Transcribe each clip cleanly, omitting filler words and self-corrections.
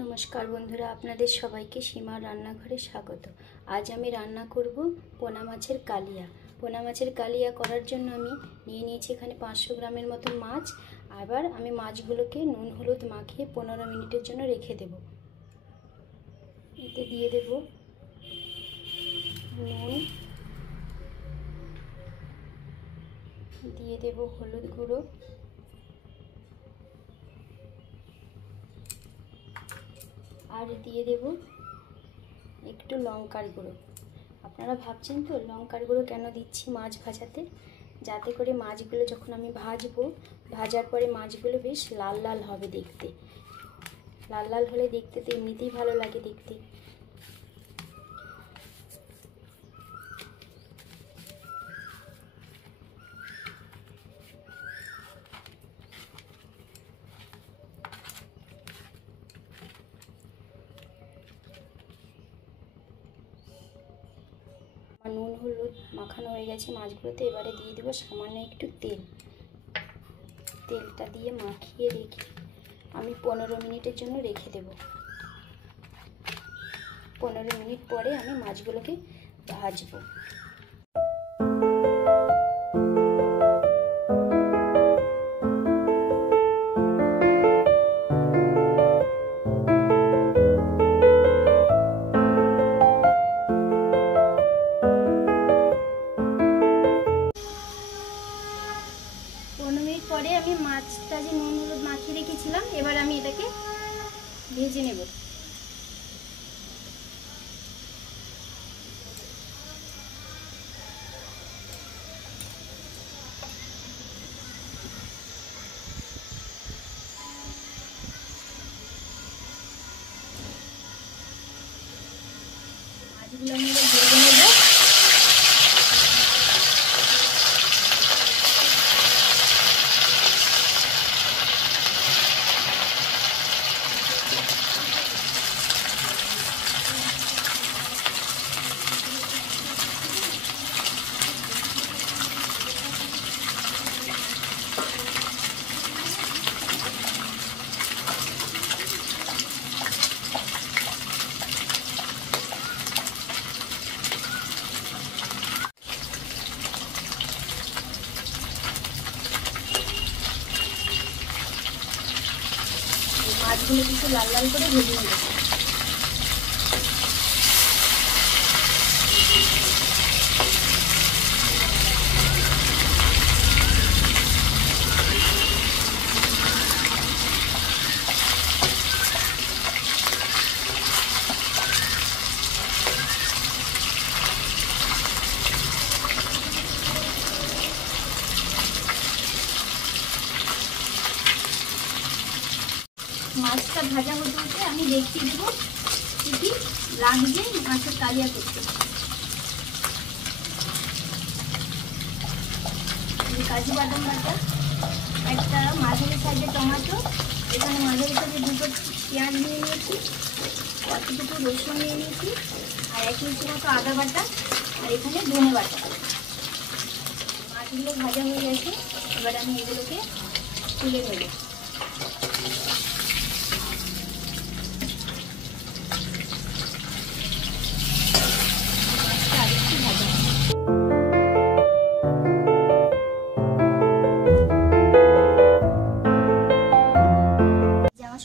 নমস্কার বন্ধুরা, আপনাদের সবাইকে সীমার রান্নাঘরে স্বাগত। আজ আমি রান্না করব পোনা মাছের কালিয়া। পোনা মাছের কালিয়া করার জন্য আমি নিয়ে নিয়েছি এখানে 500 গ্রামের মতো মাছ। আবার আমি মাছগুলোকে নুন হলুদ মাখিয়ে 15 মিনিটের জন্য রেখে দেব। এতে দিয়ে দেব নুন, দিয়ে দেব হলুদ গুঁড়ো, আর দিয়ে দেব একটু লঙ্কার গুঁড়ো। আপনারা ভাবছেন তো লঙ্কার গুঁড়ো কেন দিচ্ছি মাছ ভাজাতে? যাতে করে মাছগুলো যখন আমি ভাজবো, ভাজার পরে মাছগুলো বেশ লাল লাল হবে দেখতে। লাল লাল হলে দেখতে তো এমনিতেই ভালো লাগে দেখতে। নুন হলুদ মাখানো হয়ে গেছে মাছগুলোতে। এবারে দিয়ে দেবো সামান্য একটু তেল। তেলটা দিয়ে মাখিয়ে রেখে আমি 15 মিনিটের জন্য রেখে দেব। 15 মিনিট পরে আমি মাছগুলোকে ভাজবো। পরে আমি মাছটা যে নুন হলুদ মাখিয়ে রেখেছিলাম, এবার আমি এটাকে ভেজে নেব। মাছগুলো আমি ভেজে নেব। মাছগুলো কিছু লাল লাল করে ভেজে নেব। মাছটা ভাজা হতে হতে আমি দেখিয়ে দেবো কী কী লাগছে মাছের কালিয়া করতে। কাজু বাদাম বাটা, একটা মাঝারি সাইজের টমেটো, এখানে মাঝারি সাইজের 2টো পেঁয়াজ নিয়ে নিয়েছি, অতটুকু রসুন নিয়ে নিয়েছি, আর 1 ইঞ্চি মতো আদা বাটা, আর এখানে ধনে বাটা। মাছগুলো ভাজা হয়ে গেছে, এবার আমি এগুলোকে তুলে নেব।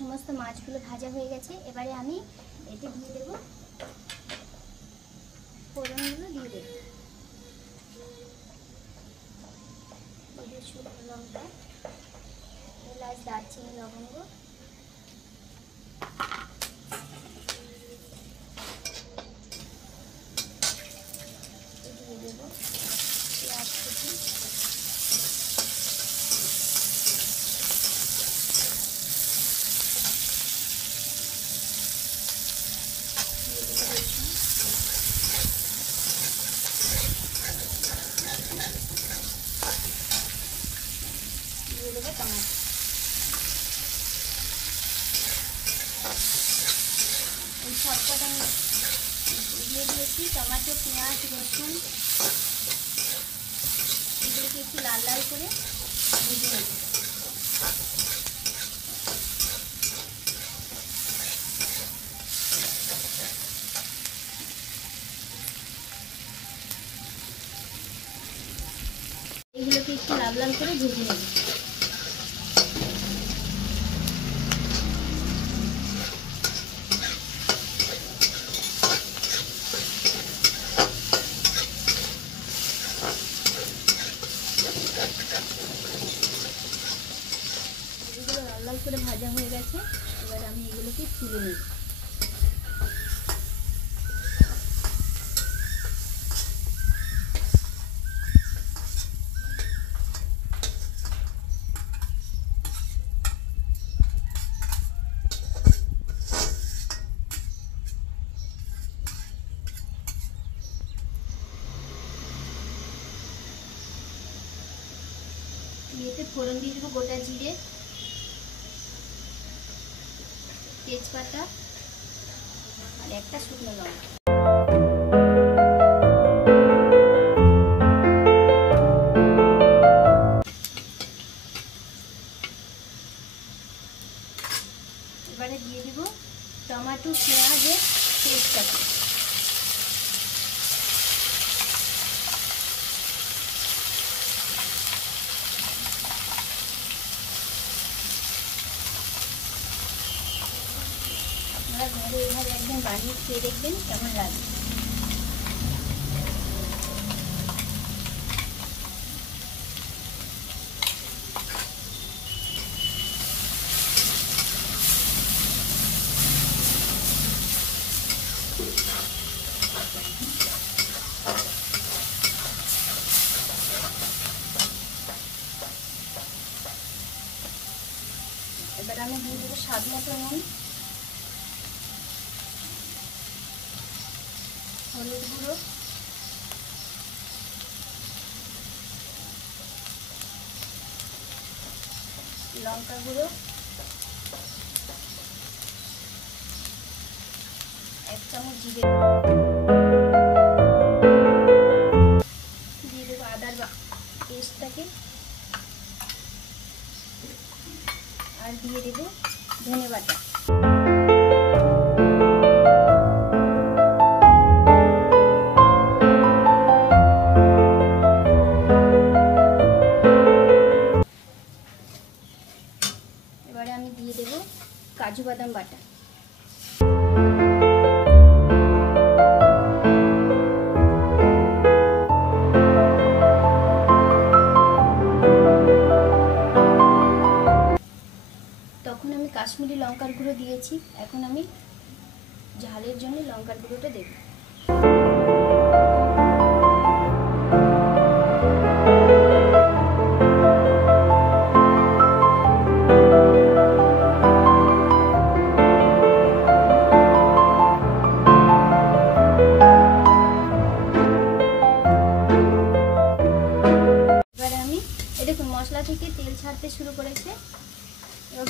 সমস্ত মাছগুলো ভাজা হয়ে গেছে, এবারে আমি এতে দিয়ে দেব ফোড়নগুলো দিয়ে দেব। শুকনো লঙ্কা, এলাচ, দারচিনি, লবঙ্গ, দিয়ে দেব পেঁয়াজ কুচি, দিয়ে দেবো টমেটো। এই সবকটা আমি দিয়ে দিয়েছি। টমেটো, পেঁয়াজ, রসুন এগুলোকে একটু লাল লাল করে ভেজে নেব। একটু লাল লাল করে ভেজে নেব। এগুলো লাল লাল করে ভাজা হয়ে গেছে, এবার আমি এগুলোকে তুলে নেব। এতে ফোড়ন দিয়ে দেবো গোটা জিরে, তেজপাতা আর একটা শুকনো লঙ্কা। এবারে দিয়ে দিব টমেটো পেঁয়াজের পেস্টটাকে। আপনারা ঘরে এইভাবে একদম বানিয়ে খেয়ে দেখবেন কেমন লাগে। এবার আমি দিয়ে দেবো স্বাদ মতো নুন, হলুদ গুঁড়ো, লঙ্কা গুঁড়ো, 1 চামচ জিরে, দিয়ে দেবো আদার পেস্টটাকে, আর দিয়ে দেবো ধনে বাটা। এবারে আমি দিয়ে দেবো কাজু বাদাম বাটা। তখন আমি কাশ্মীরি লঙ্কার গুঁড়ো দিয়েছি, এখন আমি ঝালের জন্য লঙ্কার গুঁড়োটা দেব। এবারে আমি দেখুন মশলা থেকে তেল ছাড়তে শুরু করেছে। এবার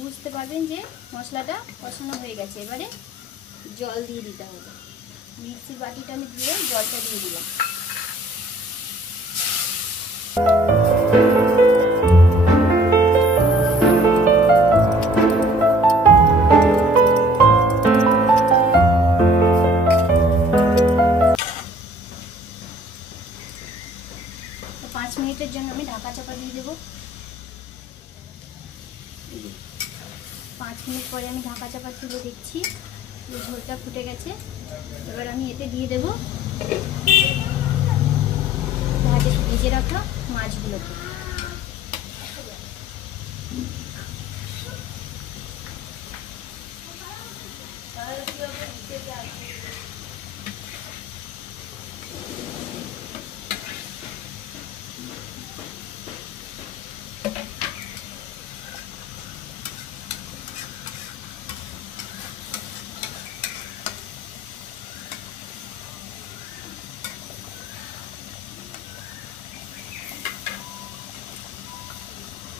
বুঝতে পারবেন যে মশলাটা কষানো হয়ে গেছে। এবারে জল দিয়ে দিতে হবে। মিক্সির বাটিটা আমি দিয়ে জলটা দিয়ে দিলাম। তো 5 মিনিটের জন্য আমি ঢাকা চাপা দিয়ে দেবো। 5 মিনিট পরে আমি ঢাকা চাপা তুলে দেখছি ঝোলটা ফুটে গেছে। এবার আমি এতে দিয়ে দেবো ভেজে রাখা মাছগুলোকে।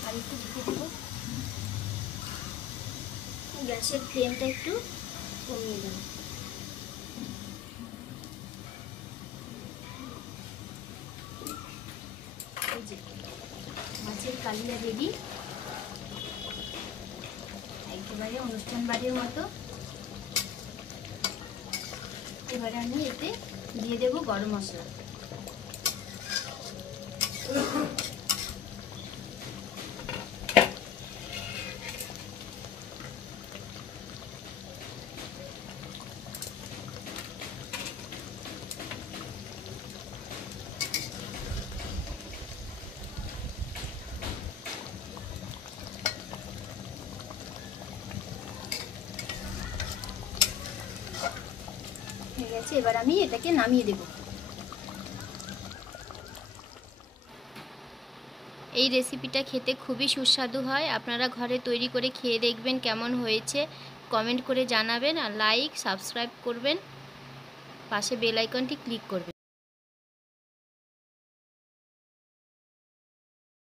আর একটু দিতে দেবো। গ্যাসের ফ্লেমটা একটু কমিয়ে দেবো। এই যে মাছের কালিয়া রেডি, একেবারে অনুষ্ঠান বাড়ির মতো। এবারে আমি এতে দিয়ে দেবো গরম মশলা। গেছে, এবার আমি এটাকে নামিয়ে দেব। এই রেসিপিটা খেতে খুবই সুস্বাদু হয়। আপনারা ঘরে তৈরি করে খেয়ে দেখবেন কেমন হয়েছে, কমেন্ট করে জানাবেন। আর লাইক সাবস্ক্রাইব করবেন, পাশে বেল আইকনটি ক্লিক করবেন।